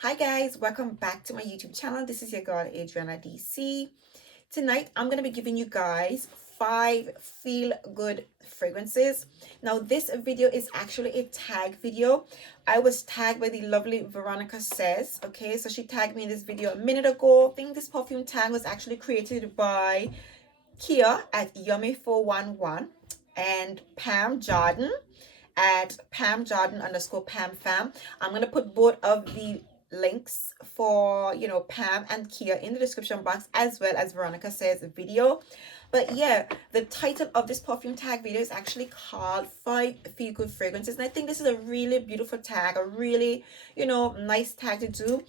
Hi guys, welcome back to my YouTube channel. This is your girl Adriana DC. Tonight I'm going to be giving you guys 5 feel good fragrances. Now this video is actually a tag video. I was tagged by the lovely Veronica Says. Okay, so she tagged me in this video a minute ago. I think this perfume tag was actually created by Kia at Yummy411 and Pam Jordan at Pam Jordan underscore Pam Fam. I'm gonna put both of the links for Pam and Kia in the description box, as well as Veronica Says video. But yeah, the title of this perfume tag video is actually called 5 feel good fragrances, and I think this is a really beautiful tag, a really nice tag to do.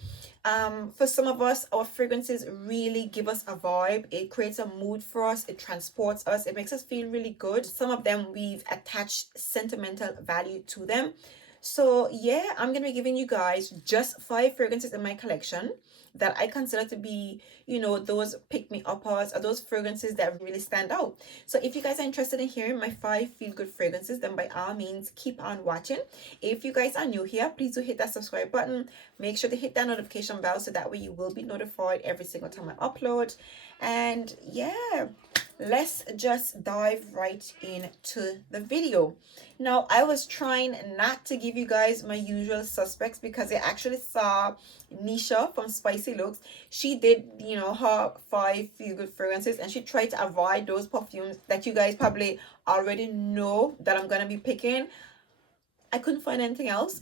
For some of us, our fragrances really give us a vibe. It creates a mood for us. It transports us. It makes us feel really good. Some of them we've attached sentimental value to them. So yeah, I'm gonna be giving you guys just 5 fragrances in my collection that I consider to be, those pick me uppers, or those fragrances that really stand out. So if you guys are interested in hearing my 5 feel good fragrances, then by all means keep on watching. If you guys are new here, please do hit that subscribe button. Make sure to hit that notification bell so that way you will be notified every single time I upload. And yeah, let's just dive right into the video. Now, I was trying not to give you guys my usual suspects because I actually saw Nisha from Spicy Looks. She did, her 5 feel good fragrances, and she tried to avoid those perfumes that you guys probably already know that I'm gonna be picking. I couldn't find anything else.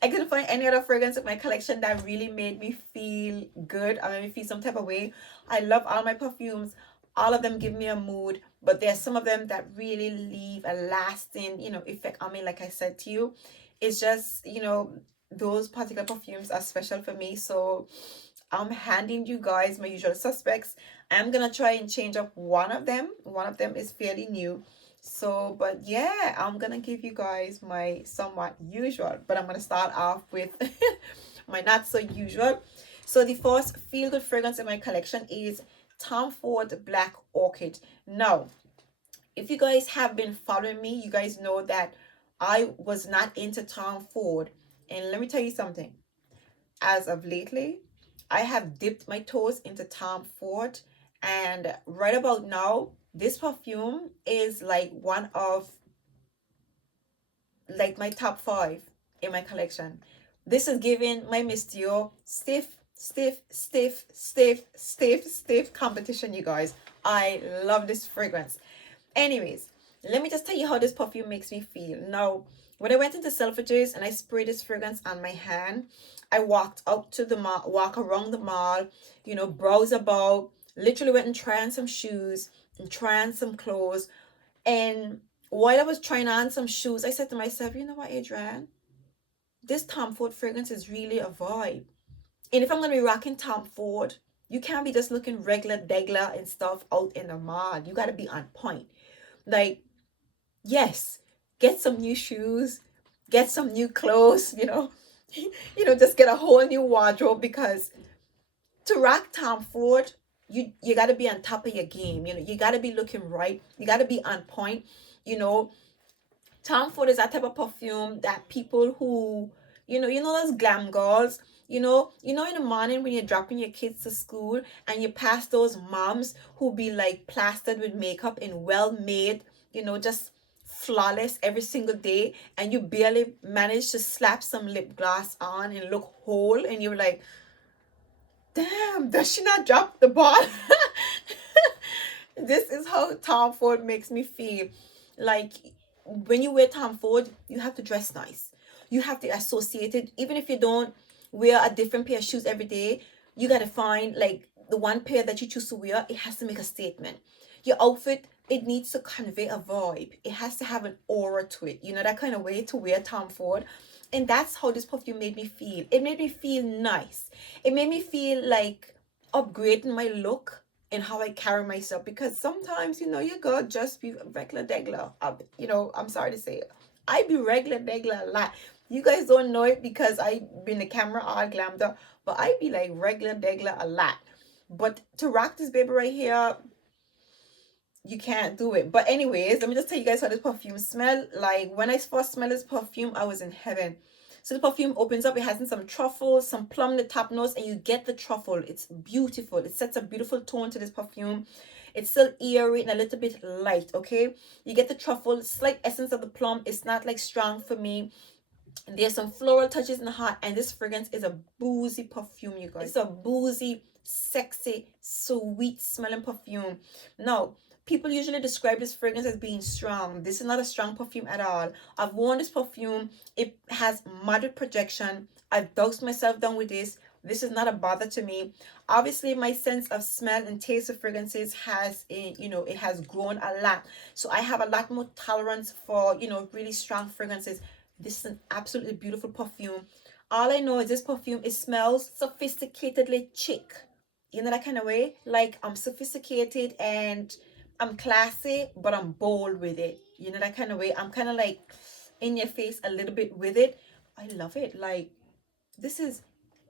I couldn't find any other fragrance in my collection that really made me feel good or made me feel some type of way. I love all my perfumes. All of them give me a mood, but there's some of them that really leave a lasting, effect on me. Like I said to you, it's just, those particular perfumes are special for me. So I'm handing you guys my usual suspects. I'm gonna try and change up one of them. One of them is fairly new. So, but yeah, I'm gonna give you guys my somewhat usual, but I'm gonna start off with my not so usual. So the first feel good fragrance in my collection is Tom Ford Black Orchid. Now, if you guys have been following me, you guys know that I was not into Tom Ford. And let me tell you something. As of lately, I have dipped my toes into Tom Ford, and right about now, this perfume is like one of like my top 5 in my collection. This is giving my Mistio stiff competition, you guys. I love this fragrance. Anyways, let me just tell you how this perfume makes me feel. Now, when I went into Selfridges and I sprayed this fragrance on my hand, I walked up to the mall, walk around the mall, browse about, literally went and tried on some shoes and try on some clothes. And while I was trying on some shoes, I said to myself, you know what, Adrian, this Tom Ford fragrance is really a vibe. And if I'm going to be rocking Tom Ford, you can't be just looking regular, degla and stuff out in the mall. You got to be on point. Like, yes, get some new shoes, get some new clothes, just get a whole new wardrobe, because to rock Tom Ford, you got to be on top of your game. You got to be looking right. You got to be on point. Tom Ford is that type of perfume that people who, those glam girls, in the morning when you're dropping your kids to school and you pass those moms who be like plastered with makeup and well made, just flawless every single day, and you barely manage to slap some lip gloss on and look whole, and you're like, damn, does she not drop the ball? This is how Tom Ford makes me feel. Like, when you wear Tom Ford, you have to dress nice. You have to associate it. Even if you don't wear a different pair of shoes every day, you got to find like the one pair that you choose to wear. It has to make a statement. Your outfit, it needs to convey a vibe. It has to have an aura to it. That kind of way to wear Tom Ford. And that's how this perfume made me feel. It made me feel nice. It made me feel like upgrading my look and how I carry myself, because sometimes you gotta just be regular degla. I'm sorry to say it, I be regular degla a lot. You guys don't know it because I been the camera all glammed up, but I be like regular degla a lot. But to rock this baby right here, you can't do it. But anyways, let me just tell you guys how this perfume smell. Like, when I first smelled this perfume, I was in heaven. So the perfume opens up, it has some truffles, some plum in the top notes, and you get the truffle. It's beautiful. It sets a beautiful tone to this perfume. It's still airy and a little bit light, okay? You get the truffle, slight essence of the plum. It's not like strong for me. There's some floral touches in the heart, and this fragrance is a boozy perfume, you guys. It's a boozy, sexy, sweet smelling perfume. Now, people usually describe this fragrance as being strong. This is not a strong perfume at all. I've worn this perfume. It has moderate projection. I've doused myself down with this. This is not a bother to me. Obviously, my sense of smell and taste of fragrances has, it has grown a lot. So I have a lot more tolerance for, really strong fragrances. This is an absolutely beautiful perfume. All I know is this perfume, it smells sophisticatedly chic. You know that kind of way? Like, I'm sophisticated and I'm classy, but I'm bold with it. You know that kind of way? I'm kind of like in your face a little bit with it. I love it. Like, this is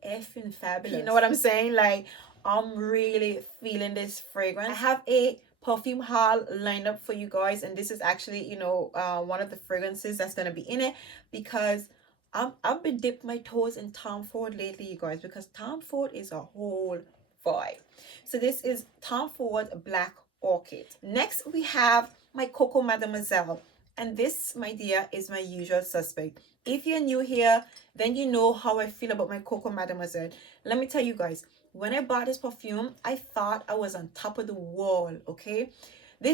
effing fabulous. You know what I'm saying? Like, I'm really feeling this fragrance. I have a perfume haul lined up for you guys, and this is actually, one of the fragrances that's going to be in it, because I've been dipped my toes in Tom Ford lately, you guys, because Tom Ford is a whole vibe. So this is Tom Ford Black Orchid. Next, we have my Coco Mademoiselle. And this, my dear, is my usual suspect. If you're new here, then you know how I feel about my Coco Mademoiselle. Let me tell you guys, when I bought this perfume, I thought I was on top of the wall, okay?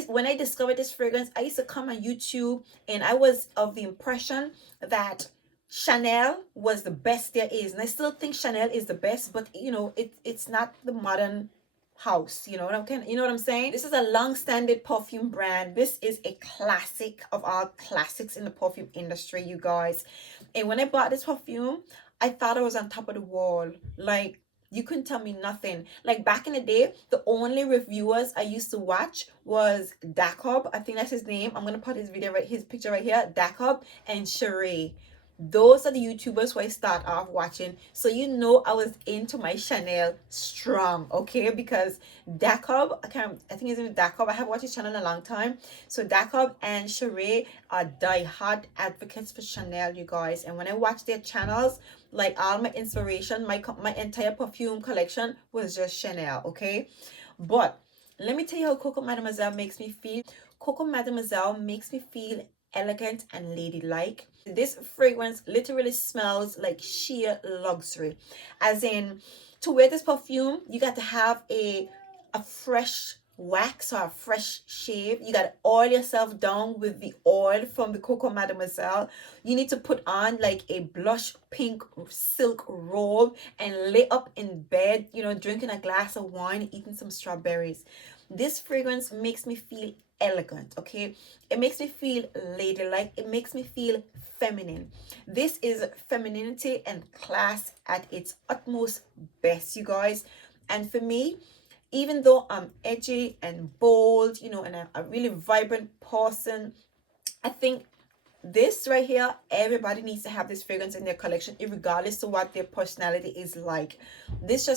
When I discovered this fragrance, I used to come on YouTube and I was of the impression that Chanel was the best there is. And I still think Chanel is the best, but it's not the modern house. You know what I'm saying? This is a long-standing perfume brand. This is a classic of all classics in the perfume industry, you guys. And when I bought this perfume, I thought I was on top of the wall. Like, you couldn't tell me nothing. Like, back in the day, the only reviewers I used to watch was Dacob. I think that's his name. I'm gonna put his picture right here. Dacob and Sheree. Those are the YouTubers who I start off watching. So I was into my Chanel strong, okay? Because Dacob, I think his name is Dacob. I haven't watched his channel in a long time. So Dacob and Sheree are die-hard advocates for Chanel, you guys. And when I watch their channels, like, all my inspiration, my entire perfume collection was just Chanel, okay? But let me tell you how Coco Mademoiselle makes me feel. Coco Mademoiselle makes me feel elegant and ladylike. This fragrance literally smells like sheer luxury. As in, to wear this perfume, you got to have a fresh wax or a fresh shave. You got to oil yourself down with the oil from the Coco Mademoiselle. You need to put on like a blush pink silk robe and lay up in bed, drinking a glass of wine, eating some strawberries. This fragrance makes me feel elegant, okay? It makes me feel ladylike. It makes me feel feminine. This is femininity and class at its utmost best, you guys. And for me, even though I'm edgy and bold, and a really vibrant person, I think this right here, everybody needs to have this fragrance in their collection, regardless of what their personality is like. This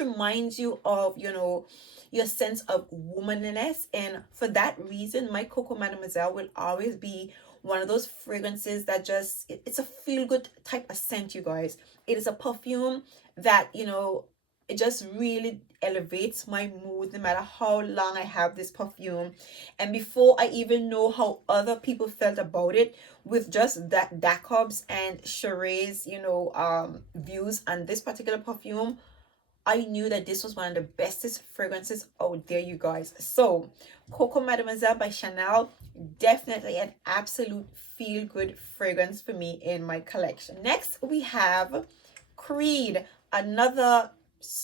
reminds you of, your sense of womanliness. And for that reason, my Coco Mademoiselle will always be one of those fragrances that it's a feel-good type of scent, you guys. It is a perfume that, it just really elevates my mood no matter how long I have this perfume. And before I even know how other people felt about it, with just that Jacobs and Sheree's, views on this particular perfume, I knew that this was one of the bestest fragrances out there, you guys. So Coco Mademoiselle by Chanel, definitely an absolute feel-good fragrance for me in my collection. Next, we have Creed, another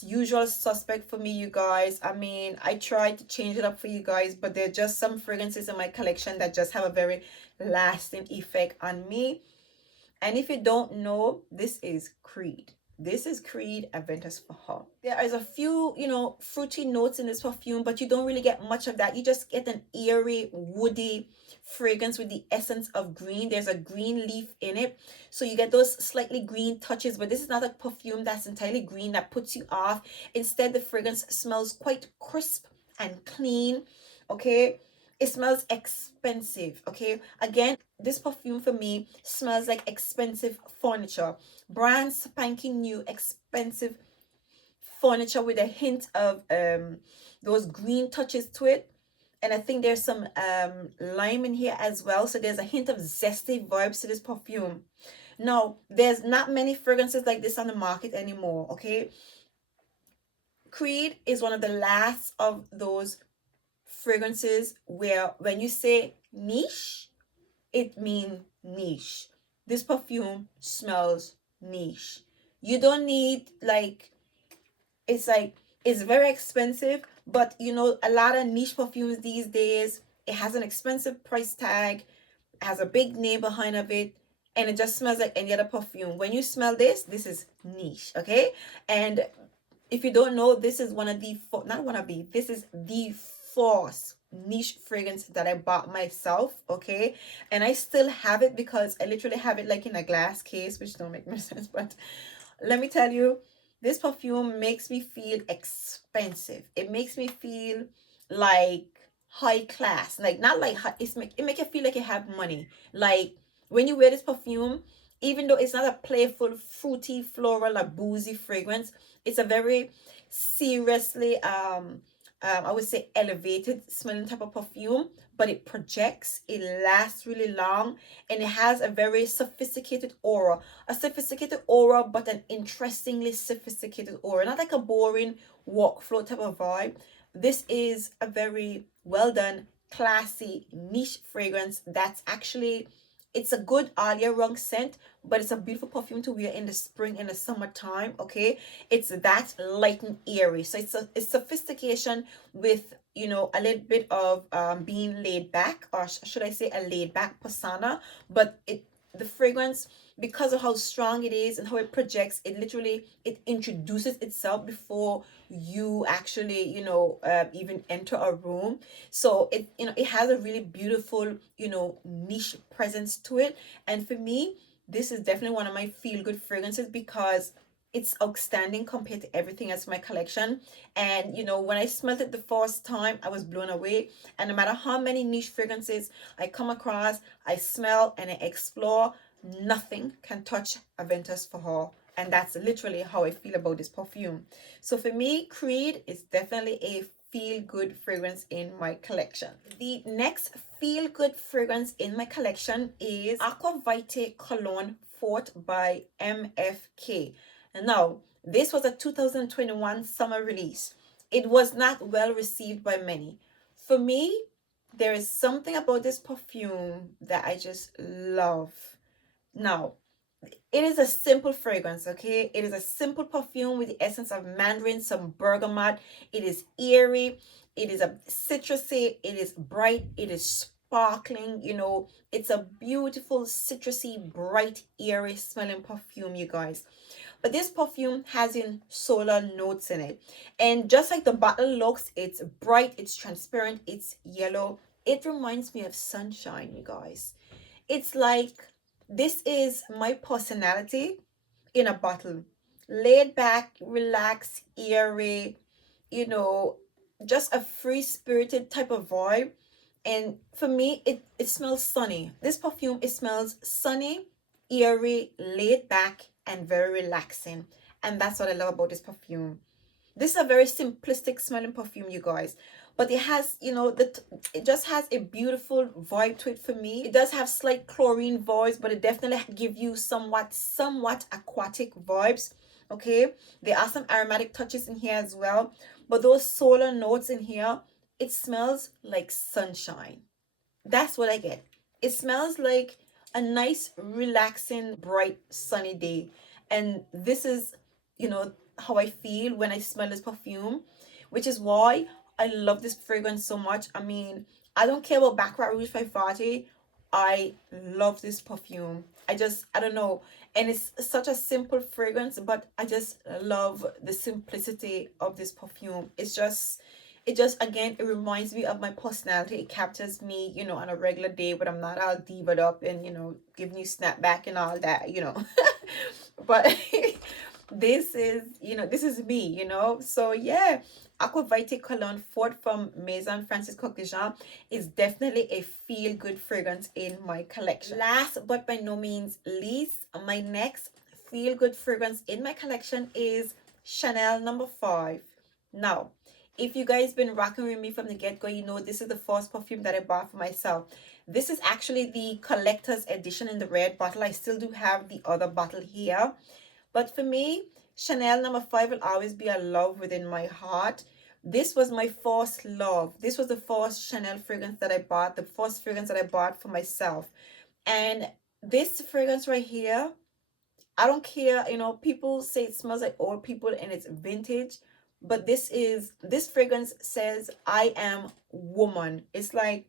usual suspect for me, you guys. I mean, I tried to change it up for you guys, but there are just some fragrances in my collection that just have a very lasting effect on me. And if you don't know, this is Creed. This is Creed Aventus for her. There is a few, fruity notes in this perfume, but you don't really get much of that. You just get an eerie, woody fragrance with the essence of green. There's a green leaf in it. So you get those slightly green touches, but this is not a perfume that's entirely green that puts you off. Instead, the fragrance smells quite crisp and clean, okay? it smells expensive. Okay, again, this perfume for me smells like expensive furniture, brand spanking new expensive furniture with a hint of those green touches to it. And I think there's some lime in here as well, so there's a hint of zesty vibes to this perfume. Now, there's not many fragrances like this on the market anymore. Okay, Creed is one of the last of those fragrances where when you say niche, it means niche. This perfume smells niche. You don't need like it's very expensive, but you know, a lot of niche perfumes these days, it has an expensive price tag, has a big name behind of it, and it just smells like any other perfume. When you smell this, this is niche. Okay, and if you don't know, this is one of the not one of the this is the first niche fragrance that I bought myself. Okay, and I still have it because I literally have it like in a glass case, which don't make no sense, but let me tell you, this perfume makes me feel expensive. It makes me feel like high class, like not like high, it make you feel like you have money. Like when you wear this perfume, even though it's not a playful fruity floral or boozy fragrance, it's a very seriously I would say elevated smelling type of perfume, but it projects, it lasts really long, and it has a very sophisticated aura. A sophisticated aura, but an interestingly sophisticated aura. Not like a boring workflow type of vibe. This is a very well done, classy, niche fragrance that's actually, it's a good all year round scent, but it's a beautiful perfume to wear in the spring and the summertime. Okay, it's that light and airy, so it's sophistication with, you know, a little bit of being laid back, or should I say a laid back persona. But the fragrance, because of how strong it is and how it projects, it literally, it introduces itself before you actually, you know, even enter a room. So it, you know, it has a really beautiful, you know, niche presence to it. And for me, this is definitely one of my feel good fragrances because it's outstanding compared to everything else in my collection. And you know, when I smelled it the first time, I was blown away. And no matter how many niche fragrances I come across, I smell and I explore, nothing can touch Aventus for her. And that's literally how I feel about this perfume. So for me, Creed is definitely a feel good fragrance in my collection. The next feel good fragrance in my collection is Aqua Vitae Cologne Fort by MFK. Now, this was a 2021 summer release. It was not well received by many. For me, there is something about this perfume that I just love. Now, it is a simple fragrance. Okay, it is a simple perfume with the essence of mandarin, some bergamot. It is airy, it is a citrusy, it is bright, it is sparkling. You know, it's a beautiful citrusy, bright, airy smelling perfume, you guys. But this perfume has in solar notes in it, and just like the bottle looks, it's bright, it's transparent, it's yellow. It reminds me of sunshine, you guys. It's like, this is my personality in a bottle. Laid back, relaxed, airy, you know, just a free spirited type of vibe. And for me, it smells sunny. This perfume, it smells sunny, airy, laid back, and very relaxing. And that's what I love about this perfume. This is a very simplistic smelling perfume, you guys, but it has, you know, it just has a beautiful vibe to it for me. It does have slight chlorine vibes, but it definitely give you somewhat aquatic vibes. Okay, there are some aromatic touches in here as well, but those solar notes in here, it smells like sunshine. That's what I get. It smells like a nice, relaxing, bright, sunny day. And this is, you know, how I feel when I smell this perfume, which is why I love this fragrance so much. I mean, I don't care about Baccarat Rouge 540. I love this perfume. I don't know. And it's such a simple fragrance, but I just love the simplicity of this perfume. It just, again, it reminds me of my personality. It captures me, you know, on a regular day when I'm not all divaed up and, you know, giving you snapback and all that, you know. But this is, this is me, so yeah. Aqua Vitae Cologne Fort from Maison Francis Coquelin is definitely a feel good fragrance in my collection. Last but by no means least, my next feel good fragrance in my collection is Chanel #5. Now, if you guys been rocking with me from the get-go, you know this is the first perfume that I bought for myself. This is actually the collector's edition in the red bottle. I still do have the other bottle here. But for me, Chanel #5 will always be a love within my heart. This was my first love. This was the first Chanel fragrance that I bought, the first fragrance that I bought for myself. And this fragrance right here, I don't care, people say it smells like old people and it's vintage, but this fragrance says I am woman. It's like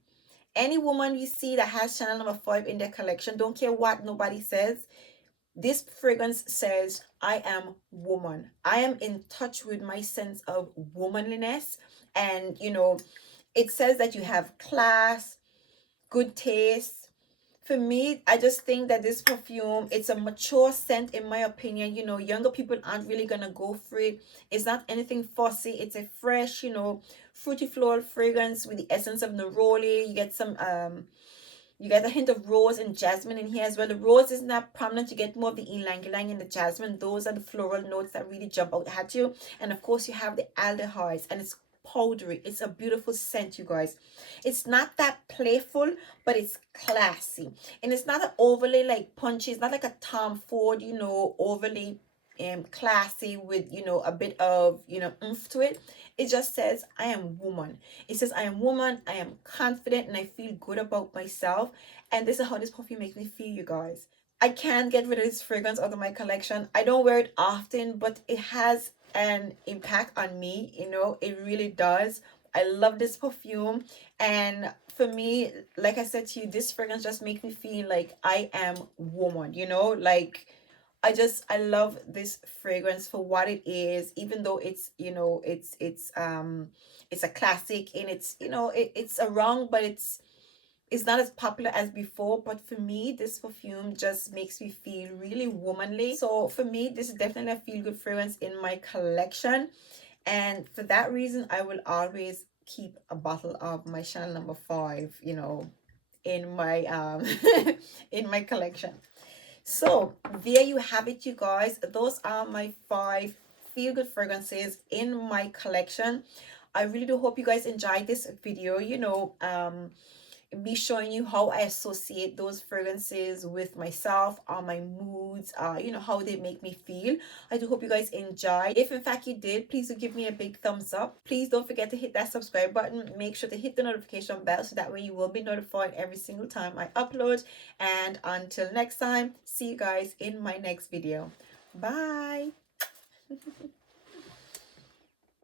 any woman you see that has Chanel #5 in their collection, don't care what nobody says, this fragrance says I am woman. I am in touch with my sense of womanliness. And it says that you have class, good taste. For me, I just think that this perfume, it's a mature scent in my opinion. Younger people aren't really gonna go for it. It's not anything fussy. It's a fresh, fruity floral fragrance with the essence of neroli. You get a hint of rose and jasmine in here as well. The rose is not prominent. You get more of the ylang ylang and the jasmine. Those are the floral notes that really jump out at you. And of course, you have the aldehydes, and it's powdery. It's a beautiful scent, you guys. It's not that playful, but it's classy. And it's not overly like punchy. It's not like a Tom Ford, overly classy with a bit of oomph to it. It just says I am woman. It says I am woman, I am confident, and I feel good about myself. And this is how this perfume makes me feel, you guys. I can't get rid of this fragrance out of my collection. I don't wear it often, but it has an impact on me. It really does. I love this perfume. And for me, like I said to you, this fragrance just makes me feel like I am woman, like I love this fragrance for what it is, even though it's a classic, and it's around, but it's not as popular as before. But for me, this perfume just makes me feel really womanly. So for me, this is definitely a feel good fragrance in my collection. And for that reason, I will always keep a bottle of my Chanel #5, in my in my collection. So there you have it, you guys. Those are my 5 feel good fragrances in my collection. I really do hope you guys enjoyed this video. Me showing you how I associate those fragrances with myself, my moods, how they make me feel. I do hope you guys enjoyed. If in fact you did, please do give me a big thumbs up. Please don't forget to hit that subscribe button. Make sure to hit the notification bell so that way you will be notified every single time I upload. And until next time, see you guys in my next video. Bye.